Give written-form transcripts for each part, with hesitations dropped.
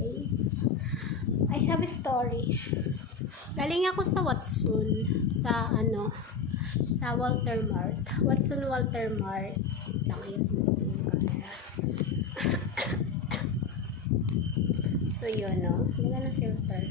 guys. I have a story. Galing ako sa Watson, sa Walter Mart. Watson Walter Mart. Sweet lang, ayusin natin yung camera. So yun, no? Ganda ng filter.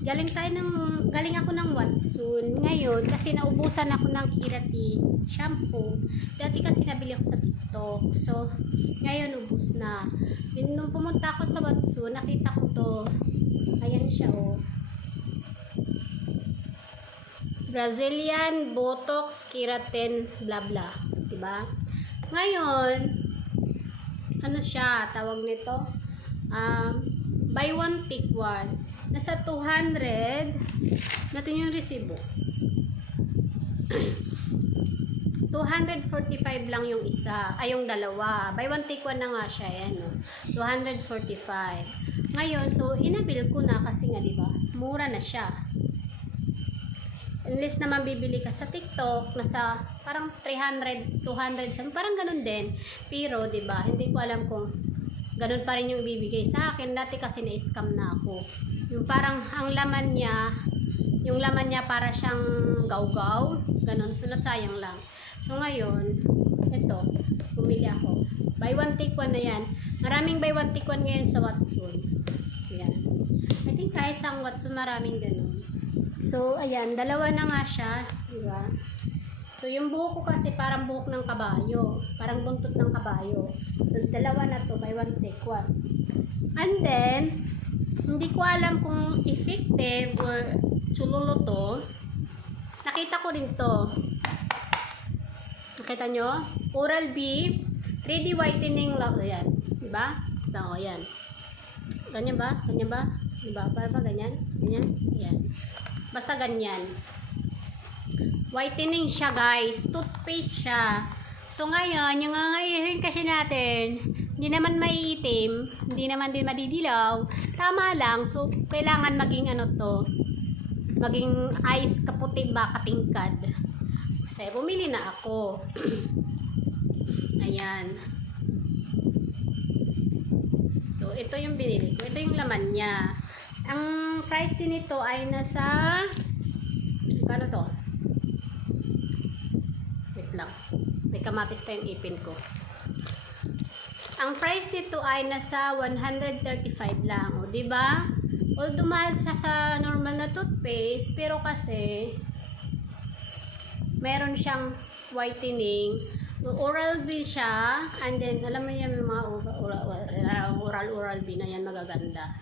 Galing ako ng Watson. Ngayon, kasi naubusan ako ng keratin shampoo. Dati kasi nabili ako sa TikTok. So, ngayon ubus na. Nung pumunta ako sa Watson, nakita ko to. Ayan siya, oh. Brazilian Botox Keratin blah blah. Diba? Ngayon, ano siya, tawag nito? Buy one, take one. Nasa 200. Natin yung resibo. 245 lang yung isa. Ay, yung dalawa. Buy one, take one na nga siya. Ayan, no? 245. Ngayon, so, inabil ko na kasi nga, diba? Mura na siya. Unless naman bibili ka sa TikTok, nasa parang 300, 200, parang ganun din. Pero, diba? Hindi ko alam kung ganun pa rin yung ibibigay sa akin. Dati kasi na-scam na ako. Yung parang ang laman niya, yung laman niya para siyang gaw-gaw. Ganun. So, sayang lang. So, ngayon, ito, bumili ako. Buy one, take one na yan. Maraming buy one, take one ngayon sa Watson. Ayan. I think kahit sa Watson, maraming ganun. So, ayan, dalawa na nga siya. Diba? So, yung buhok ko kasi parang buhok ng kabayo. Parang buntot ng kabayo. So, dalawa na to, buy one, take one. And then, hindi ko alam kung effective or chulolo to. Nakita ko rin to. Nakita nyo? Oral-B 3D whitening lang. Ayan. Diba? Ito, ayan. Ganyan ba? Ganyan ba? Diba? Para ba ganyan? Ganyan? Ayan. Basta ganyan. Whitening siya, guys. Toothpaste siya. So, ngayon, yung ngayon kasi natin, hindi naman maiitim, hindi naman din madidilaw. Tama lang. So, kailangan maging ano to, maging ice kaputi ba, katingkad. Kasi, bumili na ako. Ayan. So, ito yung binili ko. Ito yung laman niya. Ang price din nito ay nasa, ano to? Wait lang. May kamatis pa yung ipin ko. Ang price nito ay nasa 135 lang. O, diba? Although mahal siya sa normal na toothpaste, pero kasi meron siyang whitening. Oral-B siya. And then, alam mo yan, mga oral-B na yan, magaganda.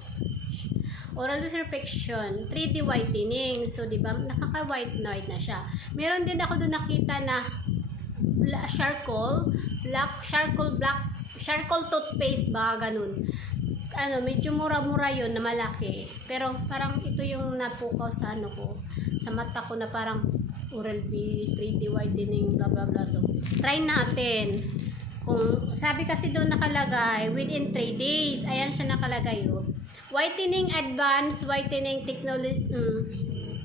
Oral-B Perfection, 3D whitening. So, diba? Nakaka-white na siya. Meron din ako doon nakita na charcoal toothpaste ba, ganun. Ano, medyo mura-mura yun na malaki. Pero parang ito yung napukaw sa ano ko, sa mata ko na parang Oral-B 3D whitening blah blah blah. So, try natin. Kung sabi kasi doon nakalagay within 3 days. Ayan siya nakalagay, oh. Whitening Advanced Whitening Technology.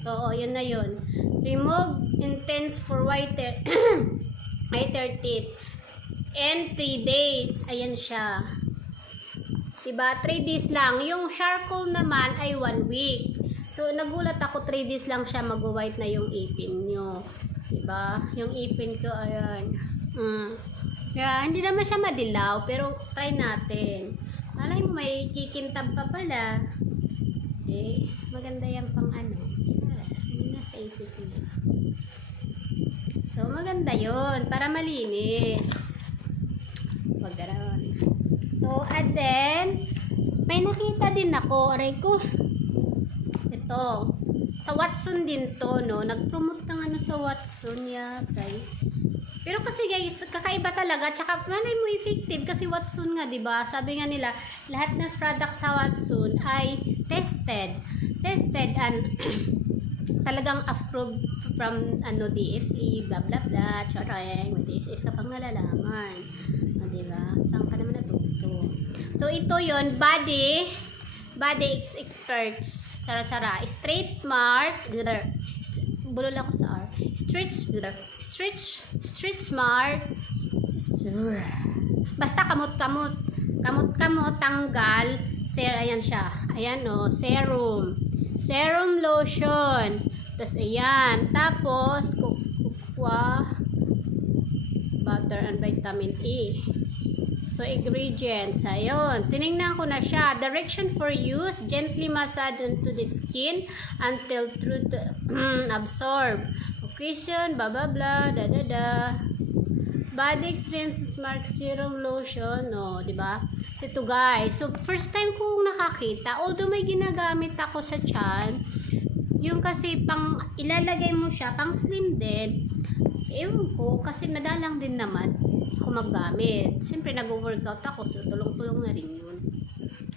Oo, yun na yun. Remove intense for whiter teeth. And 3 days. Ayan siya. Diba? 3 days lang. Yung charcoal naman ay 1 week. So, nagulat ako 3 days lang siya mag-white na yung ipin nyo. Diba? Yung ipin ko, ayan. Yeah, hindi naman siya madilaw, pero try natin. Malay mo, may kikintab pa pala. Eh, maganda yan pang ano. Hindi nasa isip niya. So, maganda yon para malinis. Wag gano'n. So, and then, may nakita din ako. Aray ko. Ito. Sa Watson din to, no? Nag-promote ng ano sa Watson. Yatay. Pero kasi guys, kakaiba talaga. Tsaka, malay mo effective. Kasi Watson nga, diba? Sabi nga nila, lahat ng product sa Watson ay tested. Tested and talagang approved from ano DFE, blah blah blah, charang, may DFE ka pang nalalaman. O, diba? Saan ka naman natuto? So, ito yon body experts, tsara-tsara, straight mark, bulol ako sa R, street smart, basta kamot-kamot tanggal Ayan siya. Ayan o, serum. Serum lotion. Tapos, ayan. Tapos, kukwa, butter and vitamin E. So, ingredients. Ayun. Tinignan ko na siya. Direction for use. Gently massage into the skin until through absorb. Occasion, blah, blah, blah, da, da, da. Body Extreme Smart Serum Lotion. No, di ba? So, ito guys. So, first time kong nakakita. Although may ginagamit ako sa tiyan, yung kasi pang ilalagay mo siya, pang slim din. Ewan ko, kasi madalang din naman ako maggamit. Siyempre, nag-workout ako, so tulong-tulong na rin yun.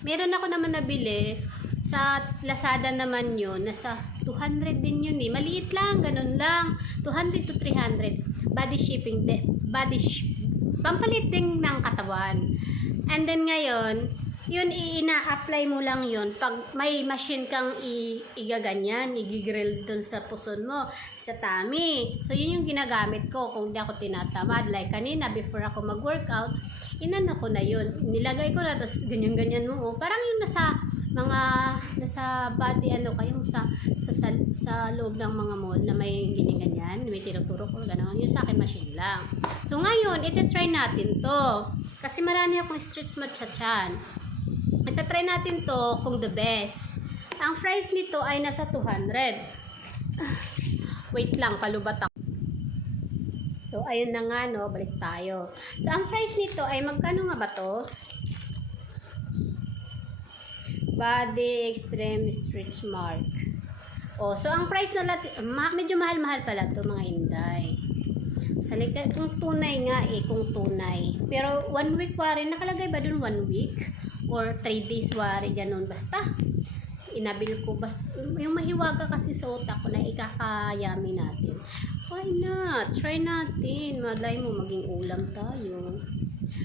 Meron ako naman nabili, sa Lazada naman yun, nasa 200 din yun eh. Maliit lang, ganun lang. 200 to 300. Body shipping, pampalit din ng katawan. And then ngayon, yun, ina-apply mo lang yun. Pag may machine kang igaganyan, igigrill dun sa puson mo, sa tummy. So, yun yung ginagamit ko kung di ako tinatamad. Like kanina, before ako mag-workout, inano ko na yun. Nilagay ko na, tapos ganyan-ganyan mo. Oh. Parang yung nasa body, kayong sa loob ng mga mall na may giniganyan, may tinuturo ko, gano'n. Yun sa akin, machine lang. So, ngayon, iti-try natin to. Kasi marami akong street smart sa tiyan. Itatry natin to kung the best. Ang price nito ay nasa 200. Wait lang, palubat ako. So, ayun na nga, no? Balik tayo. So, ang price nito ay magkano nga ba to? Body Extreme Stretch Mark. Oh, so, ang price na medyo mahal-mahal pala to mga inday. Kung tunay nga kung tunay. Pero 1 week wari, nakalagay ba dun 1 week? Or 3 days wari, ganun. Basta, inabil ko. Basta, yung mahiwaga kasi sa utak ko na ikakayami natin. Why not? Try natin. Malay mo, maging ulam tayo.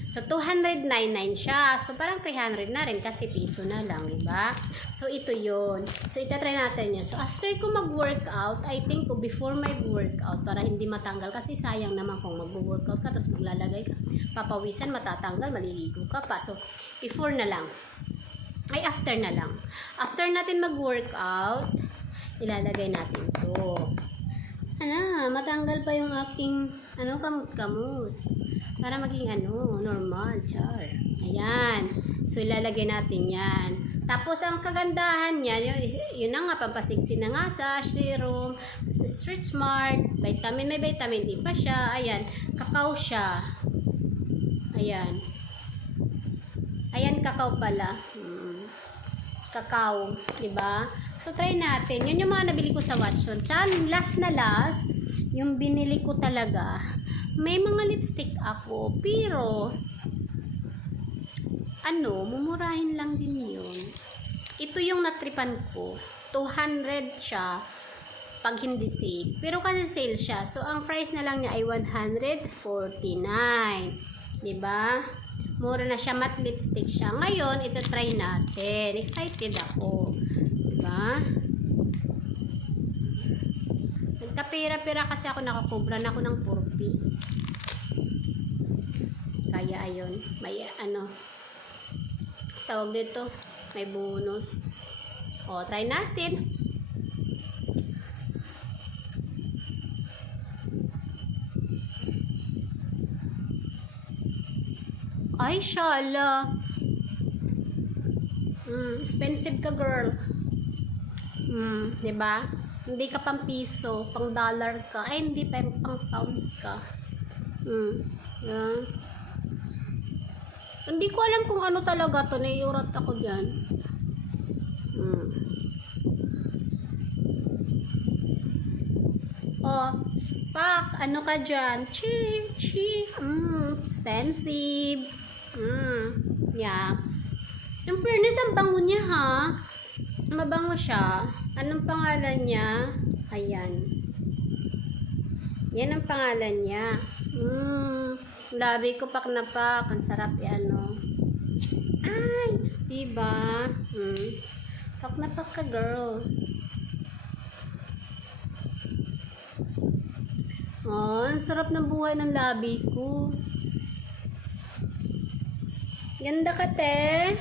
So, 299 siya. So, parang 300 na rin kasi piso na lang, diba? So, ito yun. So, itatry natin yun. So, after ko mag-workout, I think before my workout, para hindi matanggal. Kasi sayang naman kung mag-workout ka, tapos maglalagay ka. Papawisan, matatanggal, maliligo ka pa. So, before na lang. After na lang. After natin mag-workout, ilalagay natin to. Sana, matanggal pa yung aking, kamot-kamot. Para maging normal, char. Ayan. So, ilalagay natin yan. Tapos, ang kagandahan niya, yun na nga, pampasigsi na nga sa serum, sa Street Smart, may vitamin E pa siya. Ayan, kakao siya. Ayan. Ayan, kakao pala. Kakao, diba? So, try natin. Yun yung mga nabili ko sa Watson. Last na last, yung binili ko talaga, may mga lipstick ako, pero mumurahin lang din yun. Ito yung natripan ko. 200 siya pag hindi sale. Pero kasi sale siya. So, ang price na lang niya ay 149. Diba? Mura na siya. Matte lipstick siya. Ngayon, ito try natin. Excited ako. Diba? Nagkapira-pira kasi ako, nakakubra na ako ng 4 piece. Kaya ayun, may tawag dito, may bonus. O, try natin. Ay, shala. Expensive ka, girl. Diba? Hindi ka pang piso, pang dollar ka. Ay, hindi pa, pang pounds ka. Yeah. Hindi ko alam kung ano talaga to. Naiurat ako dyan. Oh, pak, ano ka dyan? Expensive. Yeah. Yung fairness, ang bango niya, ha? Mabango siya. Anong pangalan niya? Ayan. Yan ang pangalan niya. Labi ko pak na pak. Ang sarap Ay, diba? Pak na pak ka, girl. Oh, ang sarap ng buhay ng labi ko. Ganda ka, te.